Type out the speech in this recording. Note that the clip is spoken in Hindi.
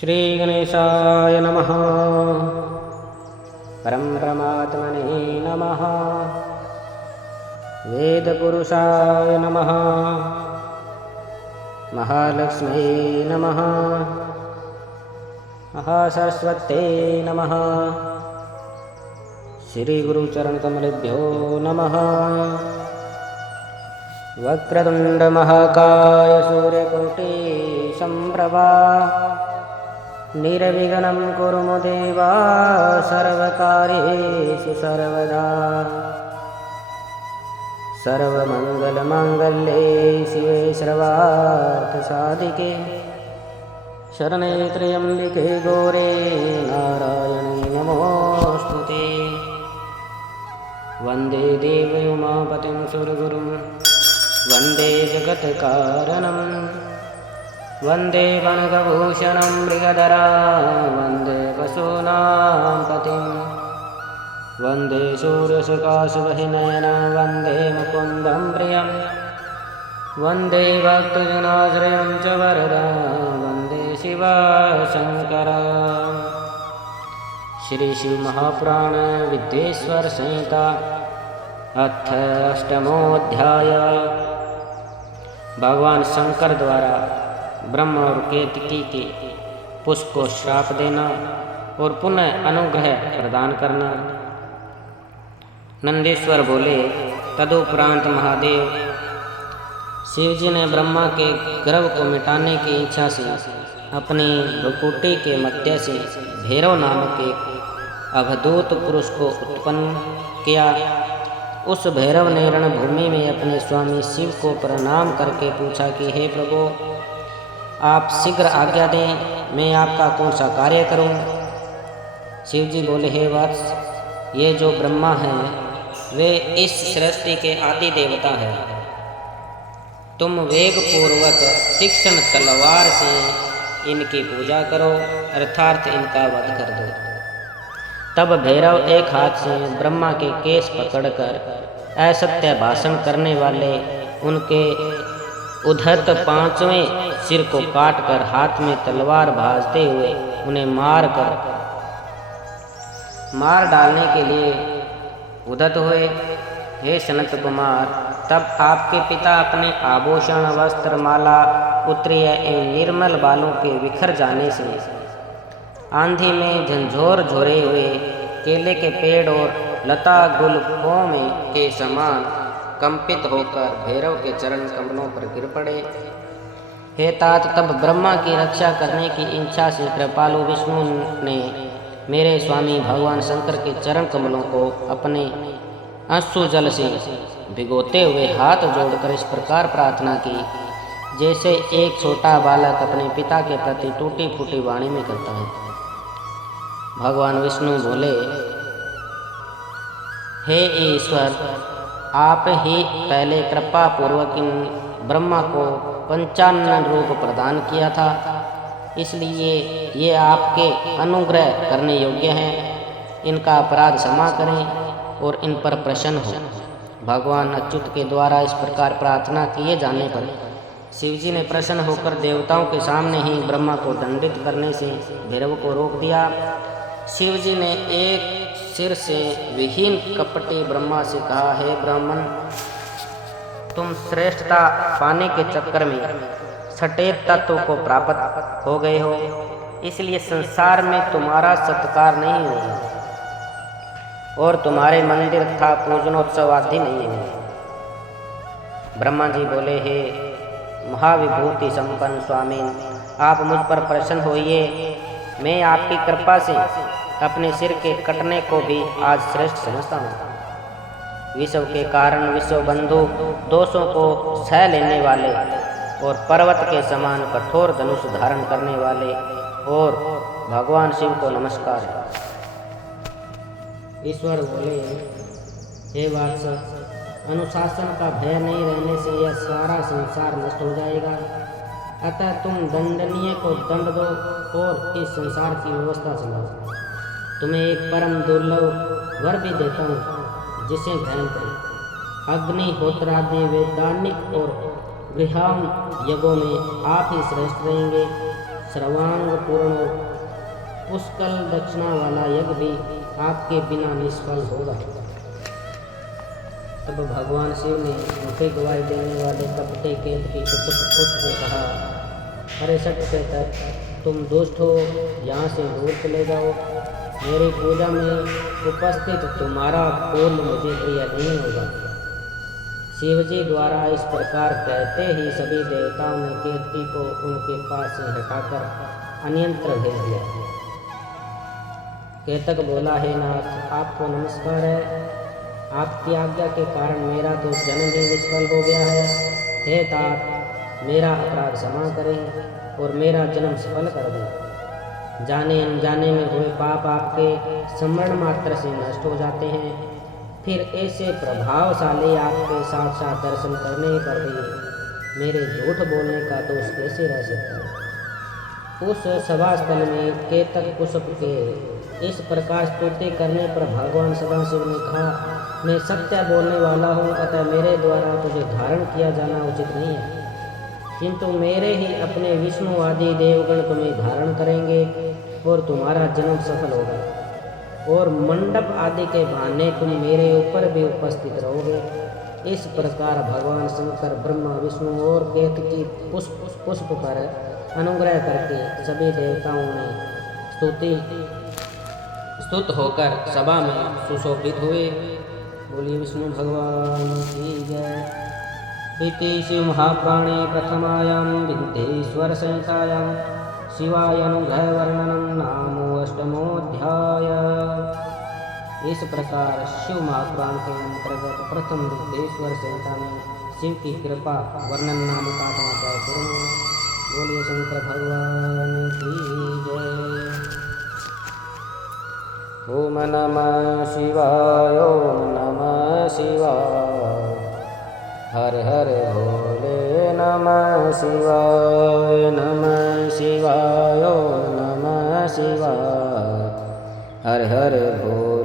श्रीगणेशाय नमः। परमब्रह्मात्मने नमः। वेदपुरुषाय नमः। महालक्ष्म्यै नमः। महासरस्वत्यै नमः। श्रीगुरुचरणकमलेभ्यो नमः। वक्रतुण्डमहाकाय सूर्यकोटि सम्प्रभा निर्विघ्नं कुरु मे देव सर्वकार्येषु सर्वदा। सर्वमङ्गलमाङ्गल्ये शिवे सर्वार्थसाधिके शरणे त्र्यम्बिके गौरे नारायणी नमोऽस्तुते। वन्दे देवी उमापतिं सुरगुरुं वन्दे जगत्कारणं वन्दे वनगभूषणं मृगधरा वन्दे पशूनां पतिं वन्दे सूर्यसकाशवहिनयनं वन्दे मुकुन्दं प्रियं वन्दे भक्तजनाश्रयं च वरदं वन्दे शिवशङ्करं। श्री शिव महापुराण विद्येश्वर संहिता अथ अष्टमोऽध्याय। भगवान शंकर द्वारा ब्रह्मा और केतकी के पुष्प को श्राप देना और पुनः अनुग्रह प्रदान करना। नंदीश्वर बोले, तदुपरांत महादेव शिवजी ने ब्रह्मा के गर्भ को मिटाने की इच्छा से अपनी भ्रुकुटी के मध्य से भैरव नामक एक अवधूत पुरुष को उत्पन्न किया। उस भैरव ने रणभूमि में अपने स्वामी शिव को प्रणाम करके पूछा कि हे प्रभु, आप शीघ्र आज्ञा दें, मैं आपका कौन सा कार्य करूं? शिवजी बोले, हे वत्स, ये जो ब्रह्मा हैं वे इस सृष्टि के आदि देवता हैं। तुम वेग पूर्वक तीक्ष्ण तलवार से इनकी पूजा करो, अर्थात इनका वध कर दो। तब भैरव एक हाथ से ब्रह्मा के केस पकड़कर असत्य भाषण करने वाले उनके उद्धत पांचवें सिर को काटकर हाथ में तलवार भाजते हुए उन्हें मार डालने के लिए उद्धत हुए। हे सनत कुमार, तब आपके पिता अपने आभूषण, वस्त्र, माला, उत्तरीय एवं निर्मल बालों के बिखर जाने से आंधी में झंझोर झोरे हुए केले के पेड़ और लता गुलफों में के समान कंपित होकर भैरव के चरण कमलों पर गिर पड़े। हे तात, तब ब्रह्मा की रक्षा करने की इच्छा से कृपालु विष्णु ने मेरे स्वामी भगवान शंकर के चरण कमलों को अपने अश्रु जल से भिगोते हुए हाथ जोड़कर इस प्रकार प्रार्थना की, जैसे एक छोटा बालक अपने पिता के प्रति टूटी फूटी वाणी में करता है। भगवान विष्णु बोले, हे ईश्वर, आप ही पहले कृपा पूर्वक इन ब्रह्मा को पंचानन रूप प्रदान किया था, इसलिए ये आपके अनुग्रह करने योग्य हैं। इनका अपराध क्षमा करें और इन पर प्रसन्न हो। भगवान अच्युत के द्वारा इस प्रकार प्रार्थना किए जाने पर शिवजी ने प्रसन्न होकर देवताओं के सामने ही ब्रह्मा को दंडित करने से भैरव को रोक दिया। शिवजी ने एक सिर से विहीन कपटी ब्रह्मा से कहा, हे ब्राह्मण, तुम श्रेष्ठता पाने के चक्कर में छठे तत्व को प्राप्त हो गए हो, इसलिए संसार में तुम्हारा सत्कार नहीं होगा और तुम्हारे मंदिर तथा पूजनोत्सव आदि नहीं होंगे। ब्रह्मा जी बोले, हे महाविभूति संपन्न स्वामी, आप मुझ पर प्रसन्न होइए। मैं आपकी कृपा से अपने सिर के कटने को भी आज श्रेष्ठ समझता हूँ। विश्व के कारण विश्व बंधु दोषों को सह लेने वाले और पर्वत के समान कठोर धनुष धारण करने वाले और भगवान शिव को नमस्कार है। ईश्वर बोले, हे वत्स, अनुशासन का भय नहीं रहने से यह सारा संसार नष्ट हो जाएगा। अतः तुम दंडनीय को दंड दो और इस संसार की व्यवस्था चलाओ। तुम्हें एक परम दुर्लभ वर भी देता हूँ, जिसे ग्रहण करें। अग्निहोत्रादि वैधानिक और गृहाम यज्ञों में आप ही श्रेष्ठ रहेंगे। सर्वांग पूर्ण और पुष्कल दक्षिणा वाला यज्ञ भी आपके बिना निष्फल होगा। तब भगवान शिव ने मुझे गवाही देने वाले कपटे केतकी से कहा, अरे सटकेतक, तुम दुष्ट हो, यहाँ से दूर चले जाओ। मेरी पूजा में उपस्थित तुम्हारा फूल मुझे प्रिय नहीं होगा। शिवजी द्वारा इस प्रकार कहते ही सभी देवताओं ने केतकी को उनके पास से हटाकर अन्यत्र भेज दिया। केतक बोला, हे नाथ, आपको नमस्कार है। आपकी आज्ञा के कारण मेरा तो जन्म ही निष्फल हो गया है। हे तात, मेरा अपराध क्षमा करें और मेरा जन्म सफल कर दें। जाने अनजाने में हुए पाप आपके स्मरण मात्र से नष्ट हो जाते हैं। फिर ऐसे प्रभावशाली आपके साक्षात दर्शन करने पर भी मेरे झूठ बोलने का दोष कैसे रह सकता है। उस सभास्थल में केतक पुष्प के इस प्रकार स्तुति करने पर भगवान सदाशिव ने कहा, मैं सत्य बोलने वाला हूँ, अतः मेरे द्वारा तुझे धारण किया जाना उचित नहीं है, किंतु मेरे ही अपने विष्णु आदि देवगण तुम्हें धारण करेंगे और तुम्हारा जन्म सफल होगा और मंडप आदि के बहाने तुम मेरे ऊपर भी उपस्थित रहोगे। इस प्रकार भगवान शंकर, ब्रह्मा, विष्णु और केतकी पुष्प पर अनुग्रह करके सभी देवताओं ने स्तुत होकर सभा में सुशोभित हुए। बोलिए विष्णु भगवान की जय। इति शिव महापुराणे प्रथमायां विद्येश्वर संहितायां शिवायानुग्रह वर्णनम नामो अष्टमोऽध्याय। इस प्रकार शिव महापुराण के अंतर्गत प्रथम विद्येश्वर संहिता में शिव की कृपा वर्णन नामक अध्याय पूर्ण हुआ। बोलिए शंकर भगवान की जय। ओम नमः शिवाय, ओम नमः शिवाय, हर हर भोले नमः शिवाय, नमः शिवाय, ओम नमः शिवाय, हर हर भोले।